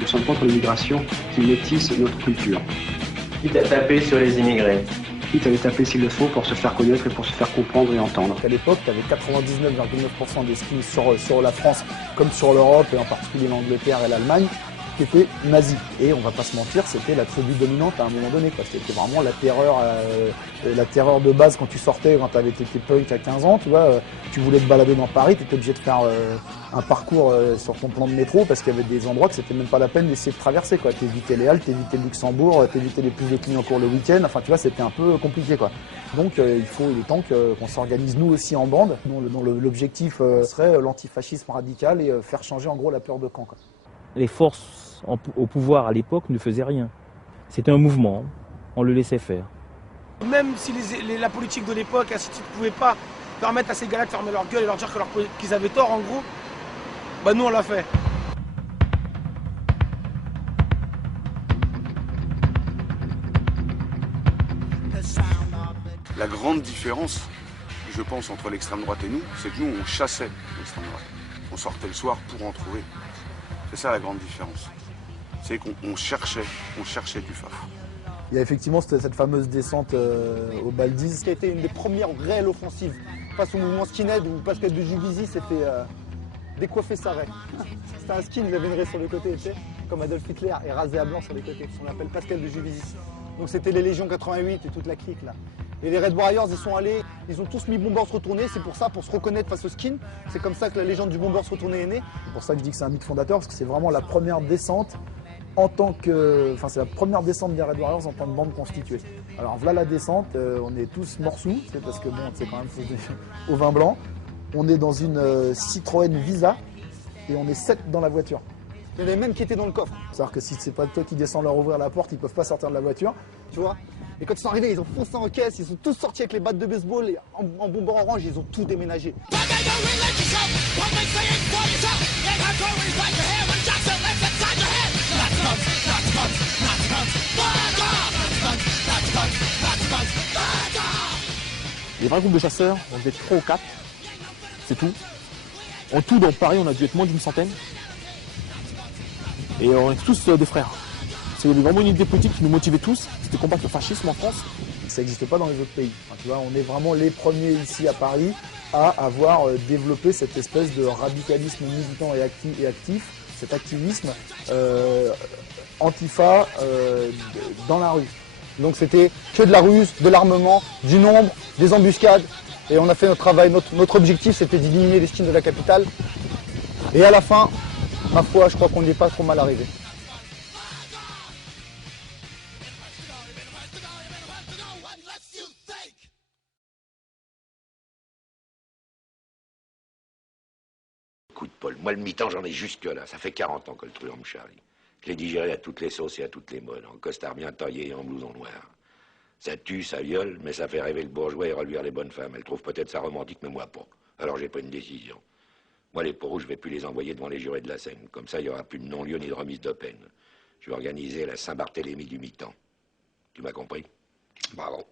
Nous sommes contre l'immigration qui métisse notre culture. Quitte à taper sur les immigrés. Quitte à les taper s'il le faut pour se faire connaître et pour se faire comprendre et entendre. À l'époque, tu avais 99,9% des skins sur la France, comme sur l'Europe, et en particulier l'Angleterre et l'Allemagne, qui étaient nazis. Et on va pas se mentir, c'était la tribu dominante à un moment donné, quoi. C'était vraiment la terreur de base quand tu sortais, quand tu avais été punk à 15 ans, tu vois, tu voulais te balader dans Paris, tu étais obligé de faire un parcours sur ton plan de métro, parce qu'il y avait des endroits que c'était même pas la peine d'essayer de traverser, quoi. T'évitais les halles, t'évitais le Luxembourg, t'évitais les plus de clients pour le week-end, enfin tu vois, c'était un peu compliqué, quoi. Donc il est temps qu'on s'organise nous aussi en bande, dont l'objectif serait l'antifascisme radical et faire changer en gros la peur de camp, quoi. Les forces au pouvoir à l'époque ne faisaient rien. C'était un mouvement, on le laissait faire. Même si la politique de l'époque, ainsi de suite, ne pouvait pas permettre à ces gars-là de fermer leur gueule et leur dire qu'ils avaient tort, en gros, bah nous on l'a fait. La grande différence, je pense, entre l'extrême droite et nous, c'est que nous, on chassait l'extrême droite. On sortait le soir pour en trouver. C'est ça la grande différence. C'est qu'on cherchait du faf. Il y a effectivement cette fameuse descente au Baldiz, qui a été une des premières réelles offensives face au mouvement skinhead, où Pascal de Juvisy s'est fait décoiffer sa raie. C'était un skin, il avait une raie sur le côté, tu sais, comme Adolf Hitler, et rasé à blanc sur les côtés. On l'appelle Pascal de Juvisy. Donc c'était les Légions 88 et toute la clique là. Et les Red Warriors, ils sont allés, ils ont tous mis Bombers retourné, c'est pour ça, pour se reconnaître face au skin. C'est comme ça que la légende du Bombers retourné est née. C'est pour ça que je dis que c'est un mythe fondateur, parce que c'est vraiment la première descente en tant que... Enfin, c'est la première descente des Red Warriors en tant que bande constituée. Alors voilà la descente, on est tous morts-sous, parce que bon, c'est quand même au vin blanc. On est dans une Citroën Visa et on est 7 dans la voiture. Il y en avait même qui étaient dans le coffre. C'est-à-dire que si c'est pas toi qui descends leur ouvrir la porte, ils peuvent pas sortir de la voiture, tu vois. Et quand ils sont arrivés, ils ont foncé en caisse, ils sont tous sortis avec les battes de baseball et en bomber orange, ils ont tout déménagé. Les vrais groupes de chasseurs, on devait être 3 ou 4, c'est tout. En tout, dans Paris, on a dû être moins d'une centaine. Et on est tous des frères. C'est vraiment une idée politique qui nous motivait tous, c'était combattre le fascisme en France. Ça n'existe pas dans les autres pays. Enfin, tu vois, on est vraiment les premiers ici à Paris à avoir développé cette espèce de radicalisme militant et actif, cet activisme antifa dans la rue. Donc c'était que de la ruse, de l'armement, du nombre, des embuscades. Et on a fait notre travail. Notre objectif, c'était d'éliminer les skins de la capitale. Et à la fin, ma foi, je crois qu'on n'y est pas trop mal arrivé. Écoute, Paul, moi le mi-temps, j'en ai jusque là. Ça fait 40 ans que le truand me charrie. Je l'ai digéré à toutes les sauces et à toutes les modes, en costard bien taillé et en blouson noir. Ça tue, ça viole, mais ça fait rêver le bourgeois et reluire les bonnes femmes. Elle trouve peut-être ça romantique, mais moi pas. Alors j'ai pris une décision. Moi, les peaux, je vais plus les envoyer devant les jurés de la Seine. Comme ça, il n'y aura plus de non-lieu ni de remise de peine. Je vais organiser la Saint-Barthélemy du mi-temps. Tu m'as compris? Bravo.